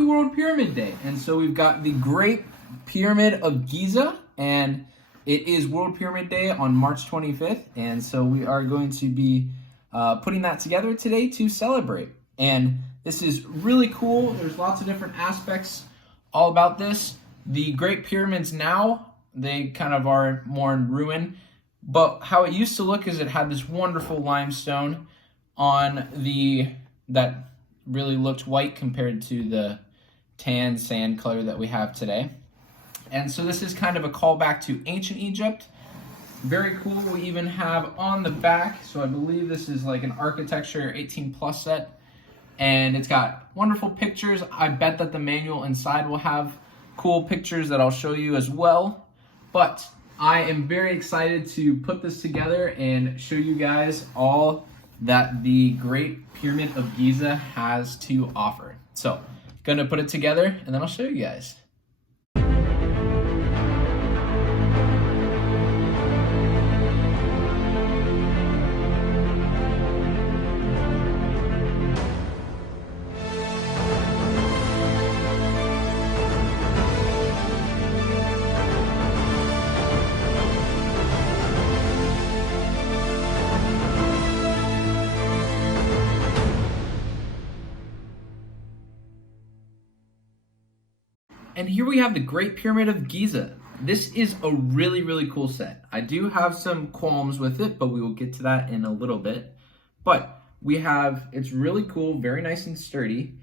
happy World Pyramid Day. And so we've got the Great Pyramid of Giza, and it is World Pyramid Day on March 25th. And so we are going to be putting that together today to celebrate. And this is really cool. There's lots of different aspects all about this. The Great Pyramids now, they kind of are more in ruin. But how it used to look is it had this wonderful limestone on that really looked white compared to the tan sand color that we have today. And so this is kind of a callback to ancient Egypt. Very cool. We even have on the back, so I believe this is like an architecture 18 plus set, and it's got wonderful pictures. I bet that the manual inside will have cool pictures that I'll show you as well. But I am very excited to put this together and show you guys all that the Great Pyramid of Giza has to offer. So, gonna put it together and then I'll show you guys. And here we have the Great Pyramid of Giza. This is a really, really cool set. I do have some qualms with it, but we will get to that in a little bit. But it's really cool, very nice and sturdy.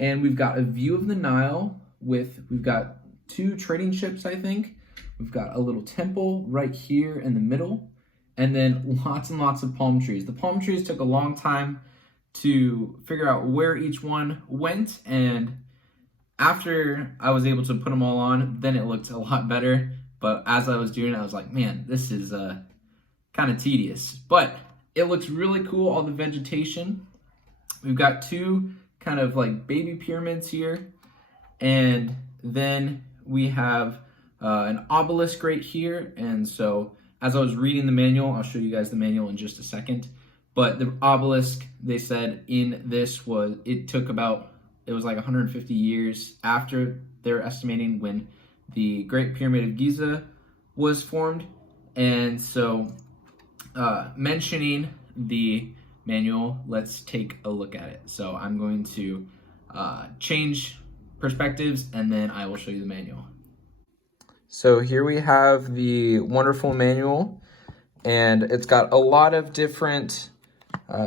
And we've got a view of the Nile we've got 2 trading ships, I think. We've got a little temple right here in the middle. And then lots and lots of palm trees. The palm trees took a long time to figure out where each one went, and after I was able to put them all on, then it looked a lot better. But as I was doing it, I was like, man, this is kind of tedious. But it looks really cool, all the vegetation. We've got 2 kind of like baby pyramids here. And then we have an obelisk right here. And so as I was reading the manual, I'll show you guys the manual in just a second. But the obelisk, they said in this it was like 150 years after they're estimating when the Great Pyramid of Giza was formed. And so mentioning the manual, let's take a look at it. So I'm going to change perspectives and then I will show you the manual. So here we have the wonderful manual, and it's got a lot of different,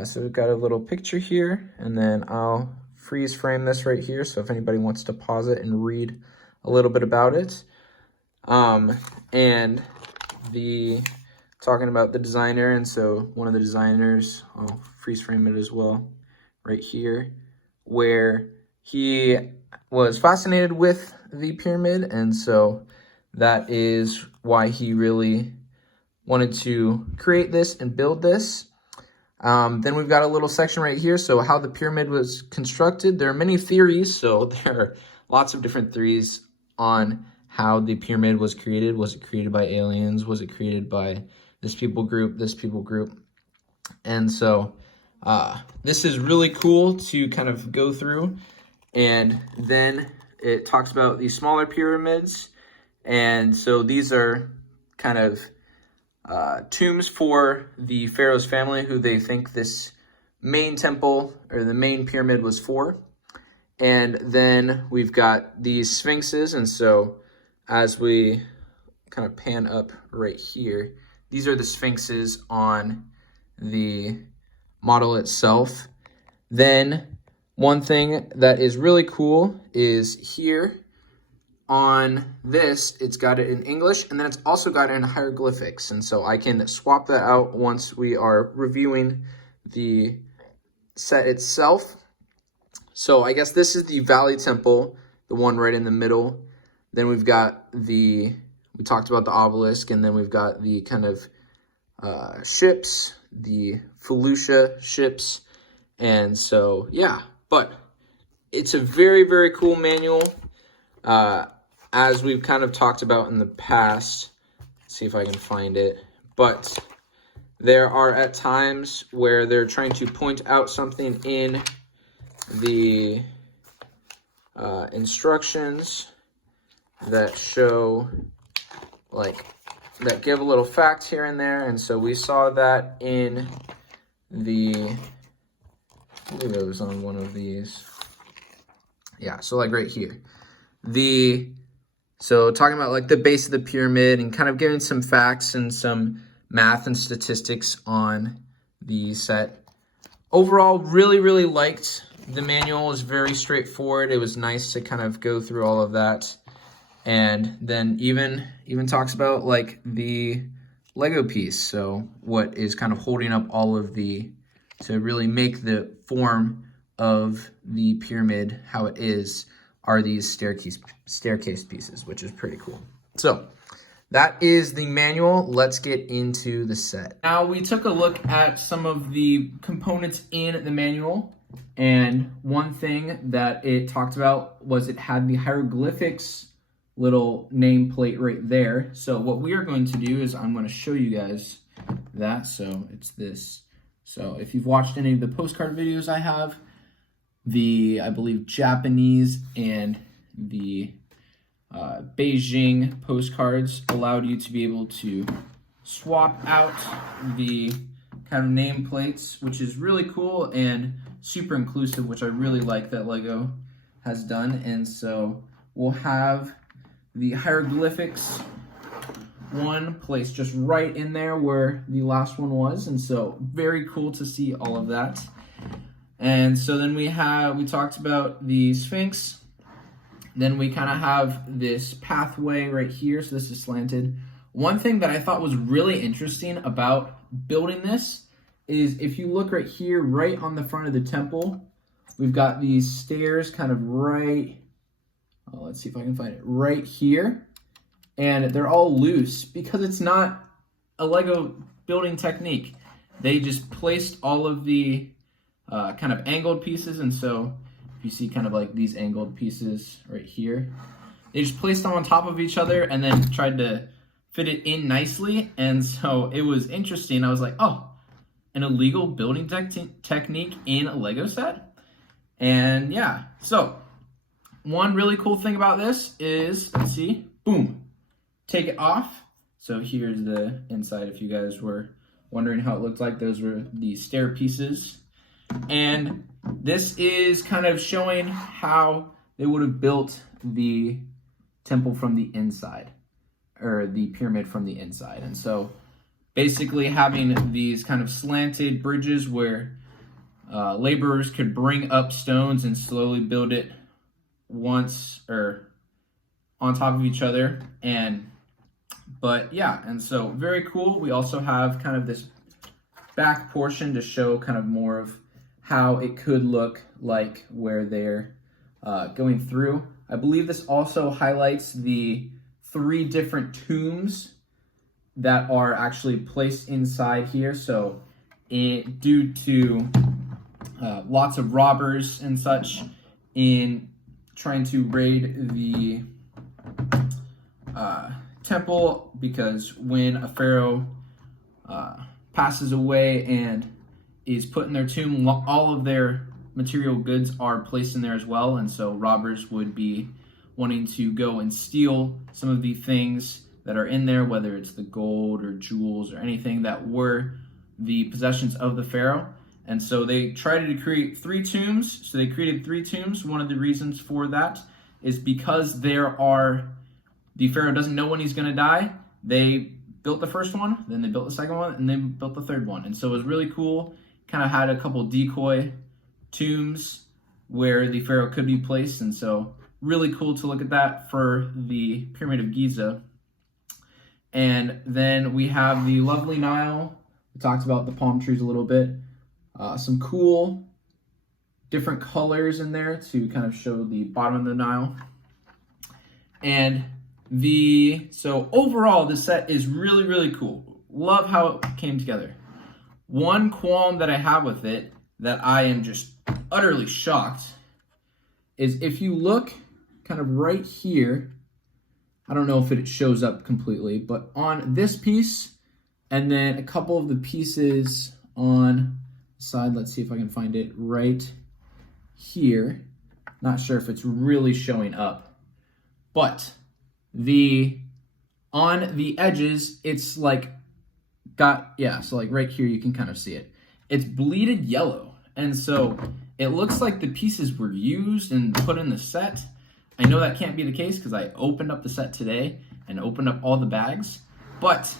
so we've got a little picture here, and then I'll freeze frame this right here, so if anybody wants to pause it and read a little bit about it. And talking about the designer, and so one of the designers, I'll freeze frame it as well, right here, where he was fascinated with the pyramid, and so that is why he really wanted to create this and build this. Then we've got a little section right here, so how the pyramid was constructed. There are many theories, so there are lots of different theories on how the pyramid was created. Was it created by aliens? Was it created by this people group, this people group? And so this is really cool to kind of go through. And then it talks about these smaller pyramids. And so these are kind of tombs for the pharaoh's family, who they think this main temple or the main pyramid was for. And then we've got these sphinxes, and so as we kind of pan up right here, these are the sphinxes on the model itself. Then one thing that is really cool is here on this, it's got it in English, and then it's also got it in hieroglyphics. And so I can swap that out once we are reviewing the set itself. So I guess this is the Valley Temple, the one right in the middle. Then we've got we talked about the obelisk, and then we've got the kind of ships, the Felucia ships. And so, yeah, but it's a very, very cool manual. As we've kind of talked about in the past, let's see if I can find it, but there are at times where they're trying to point out something in the instructions that show, like, that give a little fact here and there. And so we saw that in the, I believe it was on one of these. Yeah, so like right here. So talking about like the base of the pyramid and kind of giving some facts and some math and statistics on the set. Overall, really, really liked the manual. It was very straightforward. It was nice to kind of go through all of that. And then even talks about like the Lego piece. So what is kind of holding up all of to really make the form of the pyramid how it is, are these staircase pieces, which is pretty cool. So that is the manual. Let's get into the set. Now we took a look at some of the components in the manual, and one thing that it talked about was it had the hieroglyphics little nameplate right there. So what we are going to do is I'm going to show you guys that. So it's this. So if you've watched any of the postcard videos I have, I believe Japanese and the Beijing postcards allowed you to be able to swap out the kind of nameplates, which is really cool and super inclusive, which I really like that Lego has done. And so we'll have the hieroglyphics one placed just right in there where the last one was. And so very cool to see all of that. And so then we talked about the Sphinx. Then we kind of have this pathway right here. So this is slanted. One thing that I thought was really interesting about building this is if you look right here, right on the front of the temple, we've got these stairs kind of right, let's see if I can find it, right here. And they're all loose because it's not a Lego building technique. They just placed all of the kind of angled pieces. And so if you see kind of like these angled pieces right here, they just placed them on top of each other and then tried to fit it in nicely. And so it was interesting. I was like, oh, an illegal building technique in a Lego set? And yeah, so one really cool thing about this is, let's see, boom, take it off. So here's the inside if you guys were wondering how it looked like. Those were the stair pieces. And this is kind of showing how they would have built the temple from the inside, or the pyramid from the inside. And so basically having these kind of slanted bridges where laborers could bring up stones and slowly build it once or on top of each other. But yeah, and so very cool. We also have kind of this back portion to show kind of more of how it could look like where they're going through. I believe this also highlights the 3 different tombs that are actually placed inside here. So due to lots of robbers and such in trying to raid the temple, because when a pharaoh passes away and is put in their tomb, all of their material goods are placed in there as well. And so robbers would be wanting to go and steal some of the things that are in there, whether it's the gold or jewels or anything that were the possessions of the pharaoh. And so they tried to create 3 tombs. So they created 3 tombs. One of the reasons for that is because the pharaoh doesn't know when he's going to die. They built the first one, then they built the second one, and then built the third one. And so it was really cool. Kind of had a couple decoy tombs where the pharaoh could be placed. And so really cool to look at that for the Pyramid of Giza. And then we have the lovely Nile. We talked about the palm trees a little bit. Some cool different colors in there to kind of show the bottom of the Nile. And so overall, the set is really, really cool. Love how it came together. One qualm that I have with it that I am just utterly shocked is if you look kind of right here, I don't know if it shows up completely, but on this piece and then a couple of the pieces on the side, let's see if I can find it right here, Not sure if it's really showing up, but on the edges, it's like so like right here, you can kind of see it. It's bleeded yellow. And so it looks like the pieces were used and put in the set. I know that can't be the case because I opened up the set today and opened up all the bags, but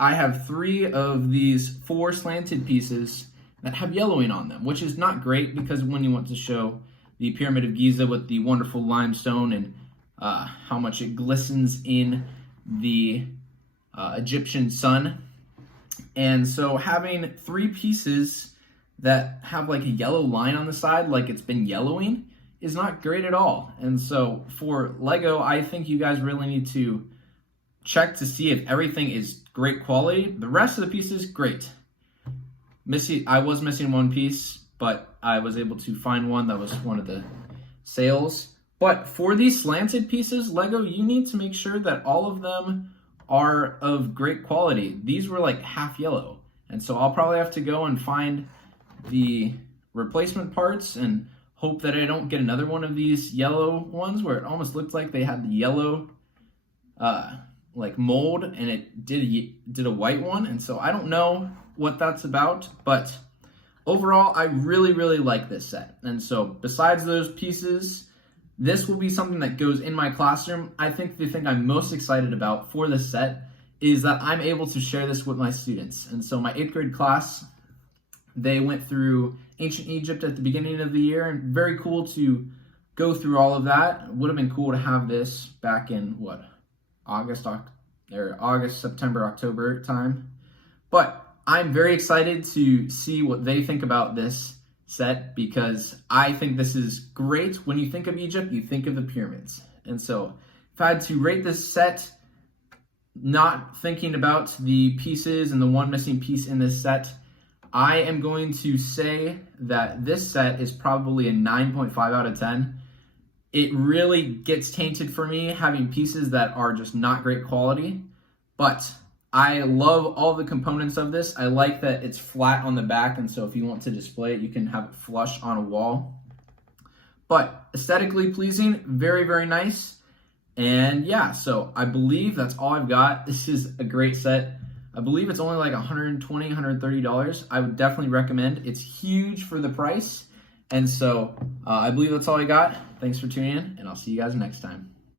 I have 3 of these 4 slanted pieces that have yellowing on them, which is not great because when you want to show the Pyramid of Giza with the wonderful limestone and how much it glistens in the Egyptian sun. And so having 3 pieces that have like a yellow line on the side, like it's been yellowing, is not great at all. And so for Lego, I think you guys really need to check to see if everything is great quality. The rest of the pieces, great. I was missing 1 piece, but I was able to find one that was one of the sales. But for these slanted pieces, Lego, you need to make sure that all of them are of great quality. These were like half yellow. And so I'll probably have to go and find the replacement parts and hope that I don't get another one of these yellow ones where it almost looked like they had the yellow like mold and it did a white one. And so I don't know what that's about, but overall, I really, really like this set. And so besides those pieces, this will be something that goes in my classroom. I think the thing I'm most excited about for this set is that I'm able to share this with my students. And so my 8th grade class, they went through ancient Egypt at the beginning of the year, and very cool to go through all of that. It would have been cool to have this back in August, September, October time. But I'm very excited to see what they think about this set because I think this is great. When you think of Egypt, you think of the pyramids. And so if I had to rate this set, not thinking about the pieces and the one missing piece in this set, I am going to say that this set is probably a 9.5 out of 10. It really gets tainted for me having pieces that are just not great quality, but I love all the components of this. I like that it's flat on the back, and so if you want to display it, you can have it flush on a wall. But aesthetically pleasing, very, very nice. And yeah, so I believe that's all I've got. This is a great set. I believe it's only like $120, $130. I would definitely recommend. It's huge for the price. And so I believe that's all I got. Thanks for tuning in, and I'll see you guys next time.